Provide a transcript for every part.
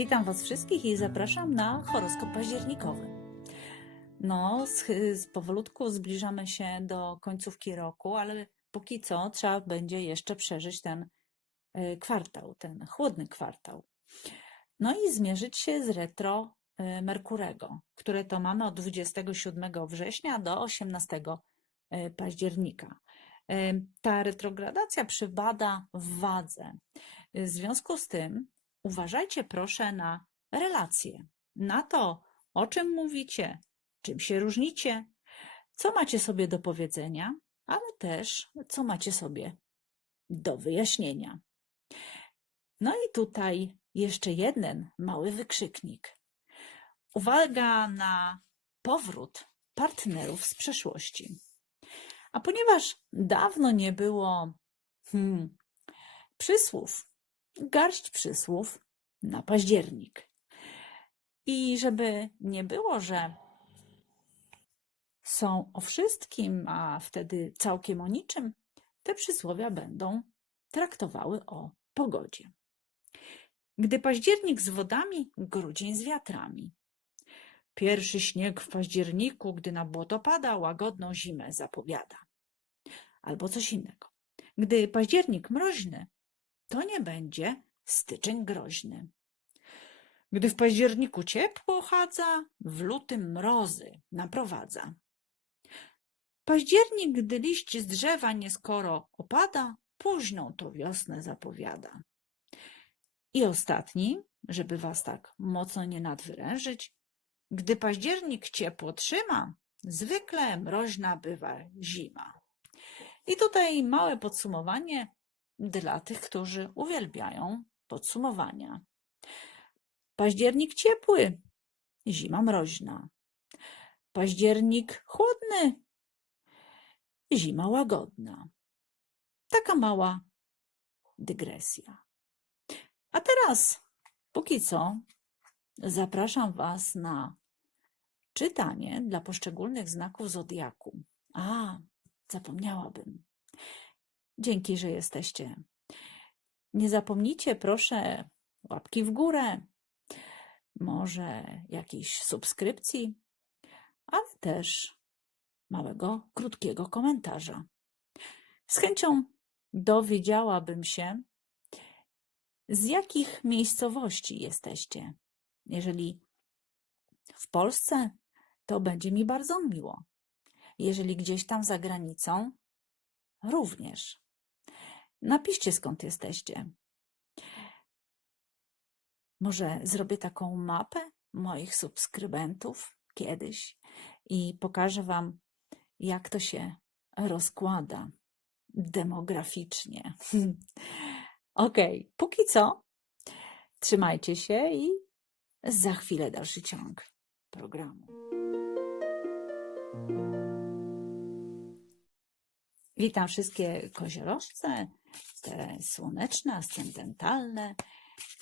Witam Was wszystkich i zapraszam na horoskop październikowy. No, z, z powolutku zbliżamy się do końcówki roku, ale póki co trzeba będzie jeszcze przeżyć ten y, kwartał, ten chłodny kwartał. No i zmierzyć się z retro y, Merkurego, które to mamy od 27 września do 18 y, października. Ta retrogradacja przybada w wadze. W związku z tym uważajcie proszę na relacje, na to, o czym mówicie, czym się różnicie, co macie sobie do powiedzenia, ale też co macie sobie do wyjaśnienia. No i tutaj jeszcze jeden mały wykrzyknik. Uwaga na powrót partnerów z przeszłości. A ponieważ dawno nie było hmm, przysłów, garść przysłów na październik. I żeby nie było, że są o wszystkim, a wtedy całkiem o niczym, te przysłowia będą traktowały o pogodzie. Gdy październik z wodami, grudzień z wiatrami. Pierwszy śnieg w październiku, gdy na błoto pada, łagodną zimę zapowiada. Albo coś innego. Gdy październik mroźny, to nie będzie styczeń groźny. Gdy w październiku ciepło chadza, w lutym mrozy naprowadza. Październik, gdy liść z drzewa nieskoro opada, późną to wiosnę zapowiada. I ostatni, żeby was tak mocno nie nadwyrężyć, gdy październik ciepło trzyma, zwykle mroźna bywa zima. I tutaj małe podsumowanie dla tych, którzy uwielbiają podsumowania. Październik ciepły, zima mroźna. Październik chłodny, zima łagodna. Taka mała dygresja. A teraz, póki co, zapraszam Was na czytanie dla poszczególnych znaków zodiaku. A, zapomniałabym. Dzięki, że jesteście. Nie zapomnijcie, proszę, łapki w górę, może jakiejś subskrypcji, ale też małego, krótkiego komentarza. Z chęcią dowiedziałabym się, z jakich miejscowości jesteście. Jeżeli w Polsce, to będzie mi bardzo miło. Jeżeli gdzieś tam za granicą, również. Napiszcie skąd jesteście. Może zrobię taką mapę moich subskrybentów kiedyś i pokażę Wam, jak to się rozkłada demograficznie. Ok, póki co, trzymajcie się i za chwilę dalszy ciąg programu. Witam wszystkie koziorożce, te słoneczne, ascendentalne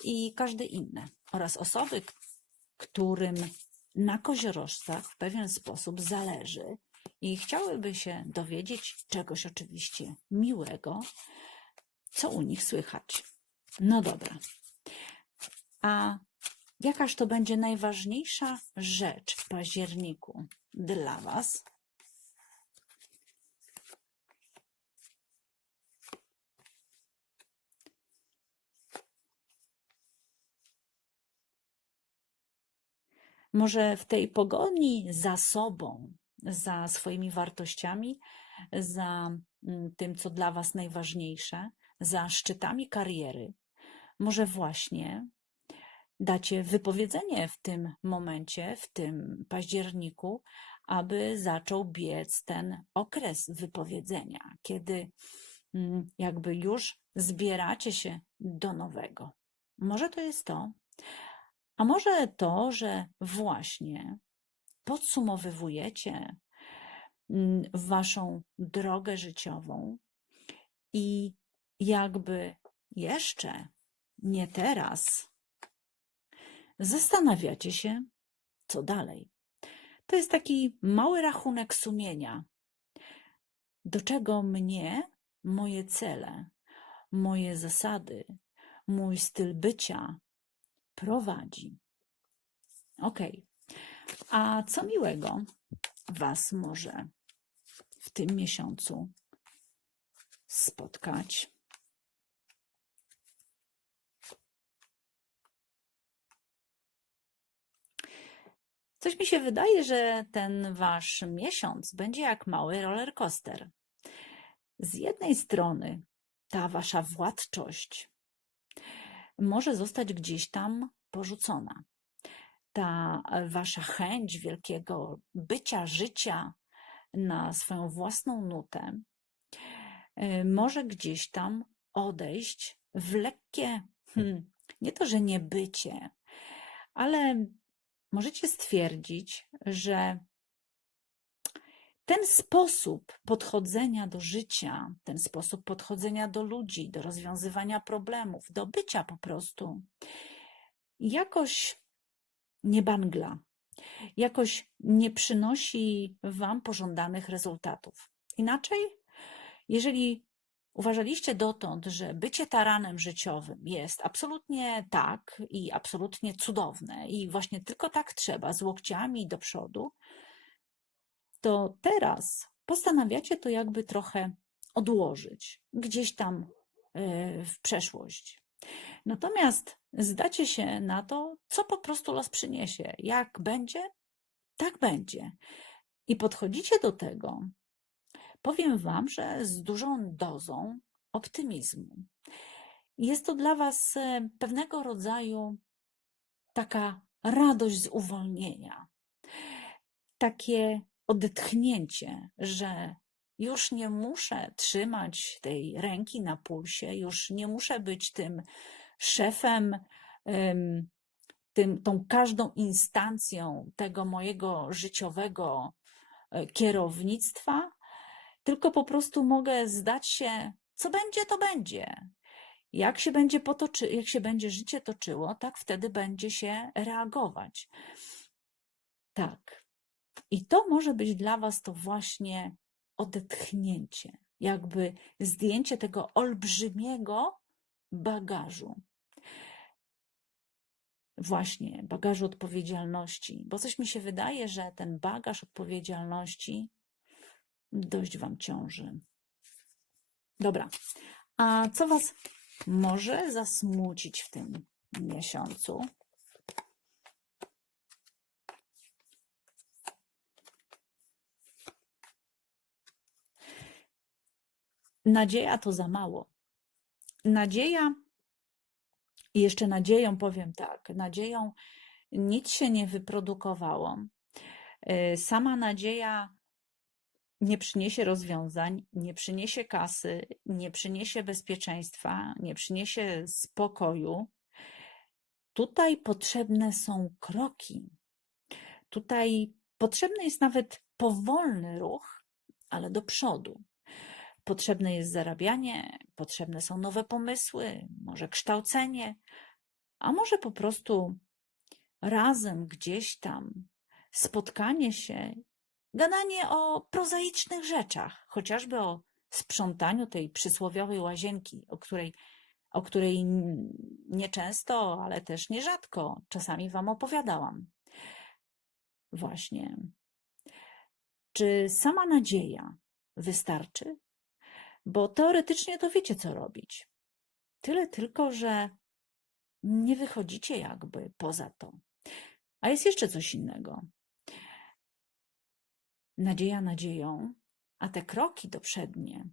i każde inne oraz osoby, którym na koziorożcach w pewien sposób zależy i chciałyby się dowiedzieć czegoś oczywiście miłego, co u nich słychać. No dobra. A jakaż to będzie najważniejsza rzecz w październiku dla Was? Może w tej pogoni za sobą, za swoimi wartościami, za mm, tym, co dla Was najważniejsze, za szczytami kariery, może właśnie dacie wypowiedzenie w tym momencie, w tym październiku, aby zaczął biec ten okres wypowiedzenia, kiedy mm, jakby już zbieracie się do nowego. Może to jest to, a może to, że właśnie podsumowywujecie mm, waszą drogę życiową i jakby jeszcze nie teraz zastanawiacie się, co dalej. To jest taki mały rachunek sumienia. Do czego mnie moje cele, moje zasady, mój styl bycia prowadzi. Ok. A co miłego Was może w tym miesiącu spotkać? Coś mi się wydaje, że ten wasz miesiąc będzie jak mały roller coaster. Z jednej strony ta wasza władczość może zostać gdzieś tam porzucona. Ta wasza chęć wielkiego bycia, życia na swoją własną nutę y, może gdzieś tam odejść w lekkie, hmm, nie to, że nie bycie, ale możecie stwierdzić, że ten sposób podchodzenia do życia, ten sposób podchodzenia do ludzi, do rozwiązywania problemów, do bycia po prostu, jakoś nie bangla, jakoś nie przynosi Wam pożądanych rezultatów. Inaczej, jeżeli uważaliście dotąd, że bycie taranem życiowym jest absolutnie tak i absolutnie cudowne i właśnie tylko tak trzeba, z łokciami do przodu, to teraz postanawiacie to jakby trochę odłożyć gdzieś tam e, w przeszłość. Natomiast zdacie się na to, co po prostu los przyniesie. Jak będzie, tak będzie. I podchodzicie do tego, powiem Wam, że z dużą dozą optymizmu. Jest to dla Was e, pewnego rodzaju taka radość z uwolnienia, takie odetchnięcie, że już nie muszę trzymać tej ręki na pulsie, już nie muszę być tym szefem, tym, tą każdą instancją tego mojego życiowego e, kierownictwa, tylko po prostu mogę zdać się, co będzie, to będzie. Jak się będzie, potoczy, jak się będzie życie toczyło, tak wtedy będzie się reagować. Tak. I to może być dla Was to właśnie odetchnięcie, jakby zdjęcie tego olbrzymiego bagażu. Właśnie, bagażu odpowiedzialności, bo coś mi się wydaje, że ten bagaż odpowiedzialności dość Wam ciąży. Dobra, a co Was może zasmucić w tym miesiącu? Nadzieja to za mało. Nadzieja, i jeszcze nadzieją powiem tak, nadzieją nic się nie wyprodukowało. Y, sama nadzieja nie przyniesie rozwiązań, nie przyniesie kasy, nie przyniesie bezpieczeństwa, nie przyniesie spokoju. Tutaj potrzebne są kroki. Tutaj potrzebny jest nawet powolny ruch, ale do przodu. Potrzebne jest zarabianie, potrzebne są nowe pomysły, może kształcenie, a może po prostu razem gdzieś tam spotkanie się Gadanie o prozaicznych rzeczach, chociażby o sprzątaniu tej przysłowiowej łazienki, o której, o której nieczęsto, ale też nierzadko czasami Wam opowiadałam. Właśnie. Czy sama nadzieja wystarczy? Bo teoretycznie to wiecie, co robić. Tyle tylko, że nie wychodzicie jakby poza to. A jest jeszcze coś innego nadzieja nadzieją, a te kroki do przednie,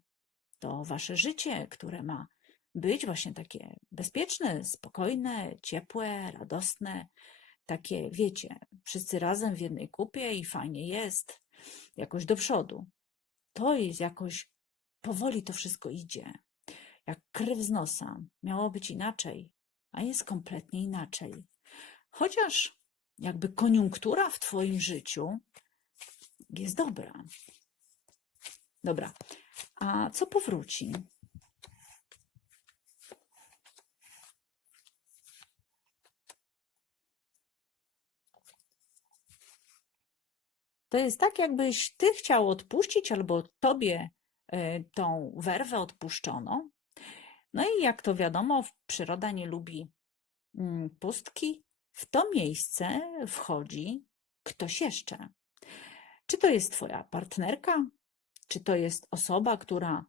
to wasze życie, które ma być właśnie takie bezpieczne, spokojne, ciepłe, radosne, takie, wiecie, wszyscy razem w jednej kupie i fajnie jest, jakoś do przodu. To jest jakoś, powoli to wszystko idzie. Jak krew z nosa. Miało być inaczej, a jest kompletnie inaczej. Chociaż jakby koniunktura w Twoim życiu jest dobra. Dobra. A co powróci? To jest tak, jakbyś ty chciał odpuścić, albo tobie tą werwę odpuszczono. No i jak to wiadomo, przyroda nie lubi mm, pustki, w to miejsce wchodzi ktoś jeszcze. Czy to jest Twoja partnerka? Czy to jest osoba, która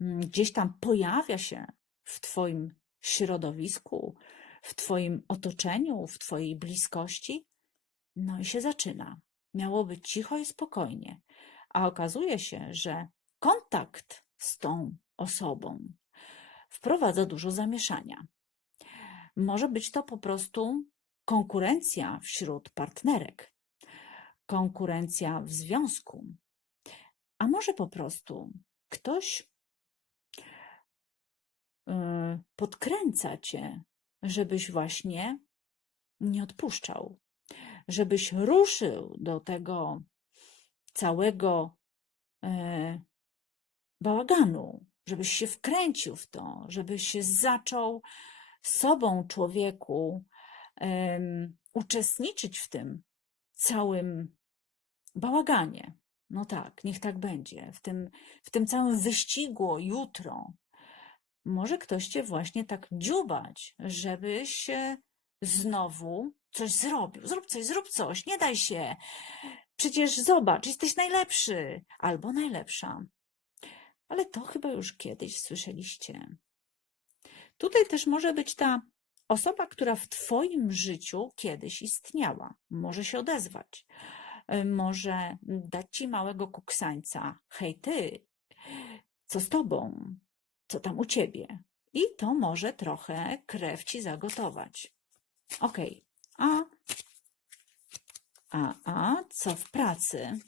mm, gdzieś tam pojawia się w Twoim środowisku, w Twoim otoczeniu, w Twojej bliskości? No i się zaczyna. Miało być cicho i spokojnie, a okazuje się, że kontakt z tą osobą wprowadza dużo zamieszania. Może być to po prostu konkurencja wśród partnerek, konkurencja w związku, a może po prostu ktoś y, podkręca cię, żebyś właśnie nie odpuszczał, żebyś ruszył do tego całego e, bałaganu, żebyś się wkręcił w to, żebyś się zaczął sobą, człowieku, em, uczestniczyć w tym całym bałaganie. No tak, niech tak będzie. W tym, w tym całym wyścigu jutro. Może ktoś cię właśnie tak dziubać, żebyś znowu coś zrobił. Zrób coś, zrób coś, nie daj się. Przecież zobacz, jesteś najlepszy albo najlepsza. Ale to chyba już kiedyś słyszeliście. Tutaj też może być ta osoba, która w Twoim życiu kiedyś istniała. Może się odezwać. Y, Może dać Ci małego kuksańca. Hej, ty, co z Tobą? Co tam u Ciebie? I to może trochę krew Ci zagotować. Okej, a, a, a co w pracy?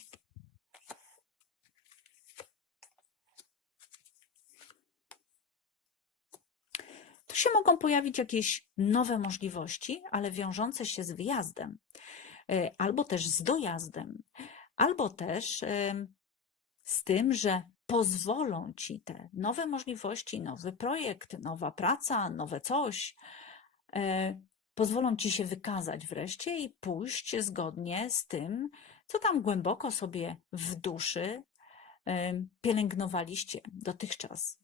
Tu się mogą pojawić jakieś nowe możliwości, ale wiążące się z wyjazdem, y, albo też z dojazdem, albo też z tym, że pozwolą ci te nowe możliwości, nowy projekt, nowa praca, nowe coś, e, pozwolą ci się wykazać wreszcie i pójść zgodnie z tym, co tam głęboko sobie w duszy pielęgnowaliście dotychczas.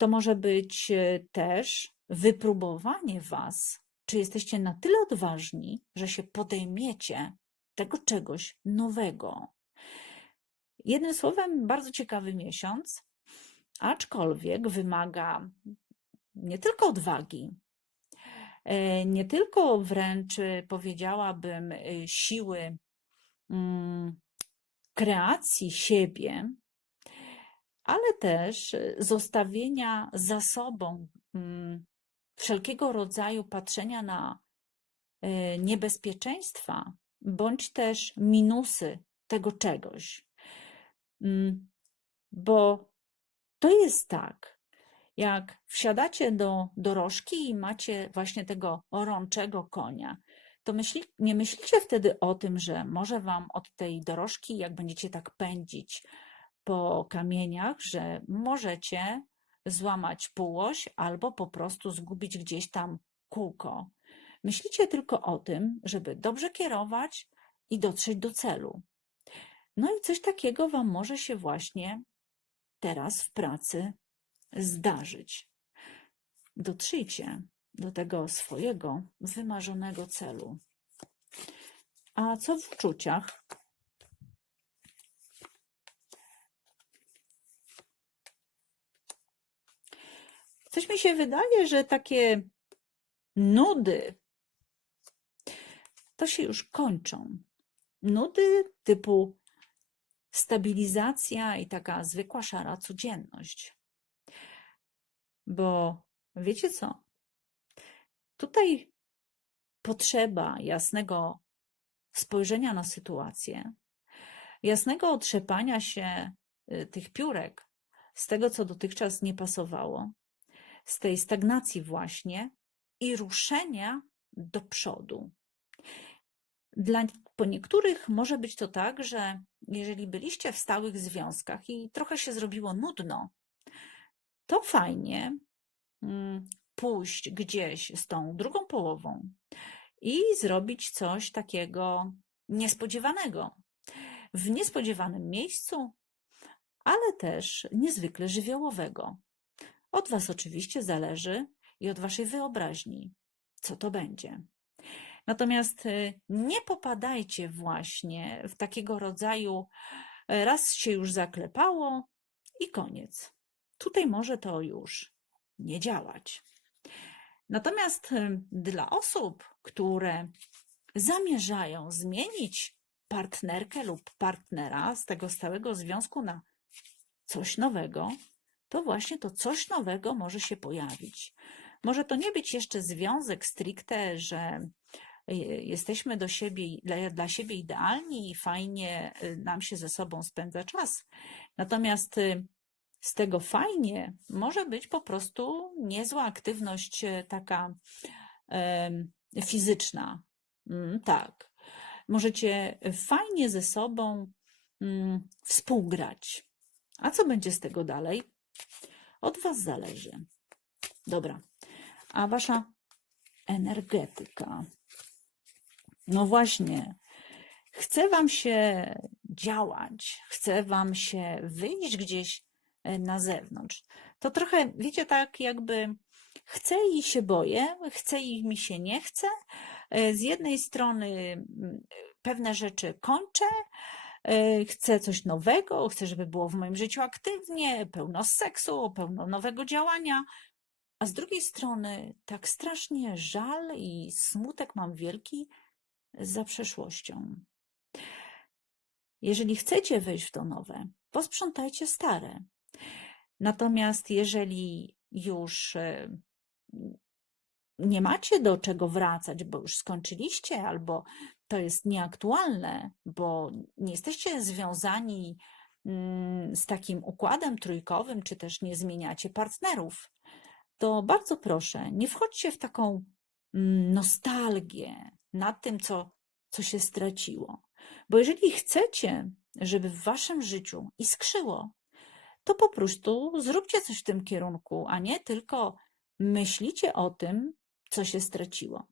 To może być e, też wypróbowanie Was, czy jesteście na tyle odważni, że się podejmiecie tego czegoś nowego. Jednym słowem, bardzo ciekawy miesiąc, aczkolwiek wymaga nie tylko odwagi, e, nie tylko wręcz e, powiedziałabym siły mm, kreacji siebie, ale też e, zostawienia za sobą mm, wszelkiego rodzaju patrzenia na e, niebezpieczeństwa, bądź też minusy tego czegoś. Mm, Bo to jest tak, jak wsiadacie do dorożki i macie właśnie tego orączego konia, to myśli, nie myślicie wtedy o tym, że może wam od tej dorożki, jak będziecie tak pędzić po kamieniach, że możecie złamać półoś albo po prostu zgubić gdzieś tam kółko. Myślicie tylko o tym, żeby dobrze kierować i dotrzeć do celu. No i coś takiego Wam może się właśnie teraz w pracy zdarzyć. Dotrzyjcie do tego swojego wymarzonego celu. A co w uczuciach? Coś mi się wydaje, że takie nudy to się już kończą. Nudy typu stabilizacja i taka zwykła szara codzienność. Bo wiecie co? Tutaj potrzeba jasnego spojrzenia na sytuację, jasnego otrzepania się y, tych piórek z tego, co dotychczas nie pasowało, z tej stagnacji właśnie i ruszenia do przodu. Dla po niektórych może być to tak, że jeżeli byliście w stałych związkach i trochę się zrobiło nudno, to fajnie mm, pójść gdzieś z tą drugą połową i zrobić coś takiego niespodziewanego. W niespodziewanym miejscu, ale też niezwykle żywiołowego. Od Was oczywiście zależy i od Waszej wyobraźni, co to będzie. Natomiast y, nie popadajcie właśnie w takiego rodzaju e, raz się już zaklepało i koniec. Tutaj może to już nie działać. Natomiast y, dla osób, które zamierzają zmienić partnerkę lub partnera z tego stałego związku na coś nowego, to właśnie to coś nowego może się pojawić. Może to nie być jeszcze związek stricte, że y, jesteśmy do siebie, dla, dla siebie idealni i fajnie y, nam się ze sobą spędza czas. Natomiast y, z tego fajnie może być po prostu niezła aktywność e, taka fizyczna. Mm, tak. Możecie fajnie ze sobą mm, współgrać. A co będzie z tego dalej? Od Was zależy. Dobra. A Wasza energetyka. No właśnie. Chce Wam się działać, chce Wam się wyjść gdzieś e, na zewnątrz. To trochę, wiecie, tak jakby chcę i się boję, chcę i mi się nie chce. E, Z jednej strony mm, pewne rzeczy kończę, e, chcę coś nowego, chcę, żeby było w moim życiu aktywnie, pełno seksu, pełno nowego działania, a z drugiej strony tak strasznie żal i smutek mam wielki za przeszłością. Jeżeli chcecie wejść w to nowe, posprzątajcie stare. Natomiast jeżeli już e, nie macie do czego wracać, bo już skończyliście, albo to jest nieaktualne, bo nie jesteście związani mm, z takim układem trójkowym, czy też nie zmieniacie partnerów, to bardzo proszę, nie wchodźcie w taką mm, nostalgię nad tym, co, co się straciło. Bo jeżeli chcecie, żeby w waszym życiu iskrzyło, to po prostu zróbcie coś w tym kierunku, a nie tylko myślicie o tym, co się straciło.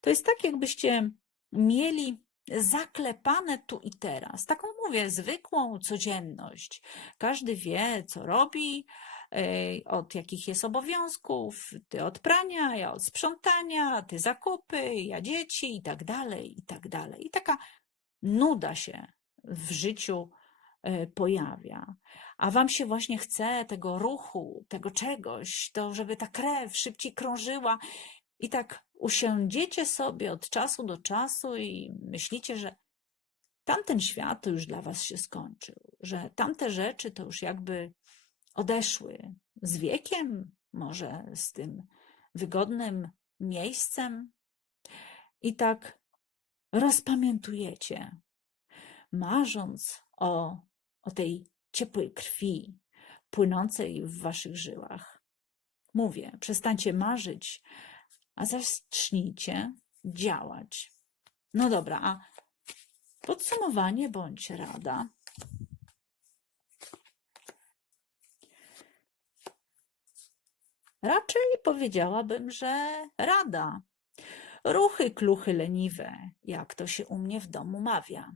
To jest tak, jakbyście mieli zaklepane tu i teraz. Taką mówię, zwykłą codzienność. Każdy wie, co robi, ej, od jakich jest obowiązków, ty od prania, ja od sprzątania, ty zakupy, ja dzieci i tak dalej, i tak dalej. I taka nuda się w życiu e, pojawia. A wam się właśnie chce tego ruchu, tego czegoś, to żeby ta krew szybciej krążyła i tak usiądziecie sobie od czasu do czasu i myślicie, że tamten świat to już dla was się skończył, że tamte rzeczy to już jakby odeszły z wiekiem, może z tym wygodnym miejscem. I tak rozpamiętujecie, marząc o, o tej ciepłej krwi płynącej w waszych żyłach. Mówię, przestańcie marzyć, a zacznijcie działać. No dobra, a podsumowanie bądź rada. Raczej powiedziałabym, że rada. Ruchy, kluchy leniwe, jak to się u mnie w domu mawia.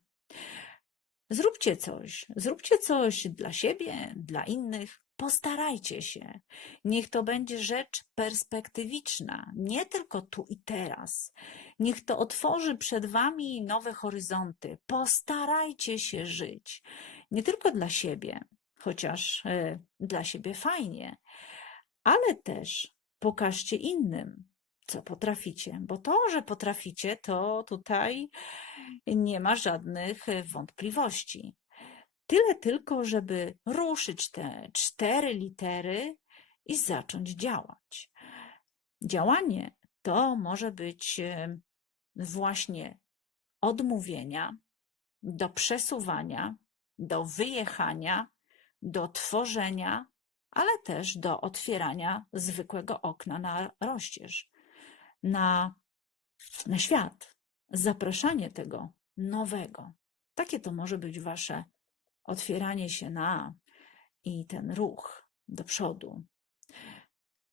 Zróbcie coś, zróbcie coś dla siebie, dla innych. Postarajcie się. Niech to będzie rzecz perspektywiczna, nie tylko tu i teraz. Niech to otworzy przed Wami nowe horyzonty. Postarajcie się żyć. Nie tylko dla siebie, chociaż e, dla siebie fajnie, ale też pokażcie innym, co potraficie, bo to, że potraficie, to tutaj nie ma żadnych e, wątpliwości. Tyle tylko, żeby ruszyć te cztery litery i zacząć działać. Działanie to może być właśnie odmówienia, do przesuwania, do wyjechania, do tworzenia, ale też do otwierania zwykłego okna na rozścież, na, na świat, zapraszanie tego nowego. Takie to może być wasze otwieranie się na i ten ruch do przodu.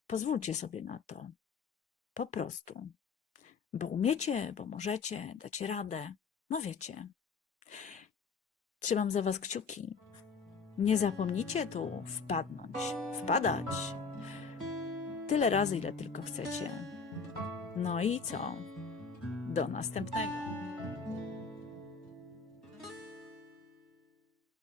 Pozwólcie sobie na to. Po prostu. Bo umiecie, bo możecie, dacie radę. No wiecie. Trzymam za was kciuki. Nie zapomnijcie tu wpadnąć, wpadać. Tyle razy, ile tylko chcecie. No i co? Do następnego.